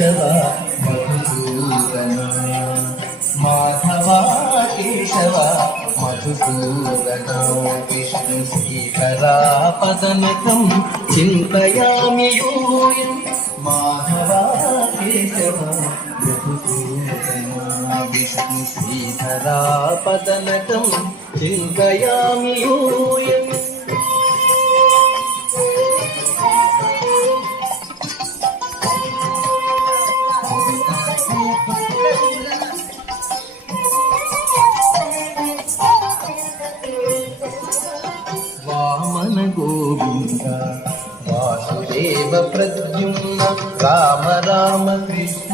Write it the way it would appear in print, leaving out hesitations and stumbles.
Keshava Madhusudana Madhava Keshava Madhusudana Vishnu శ్రీకరా పదనకం చింతయామి యూయం Madhava Keshava Madhusudana Vishnu శ్రీకరా పదనకం చింతయామి యూయం Vamana Govinda Vasudeva Pradyumna Rama Rama Krishna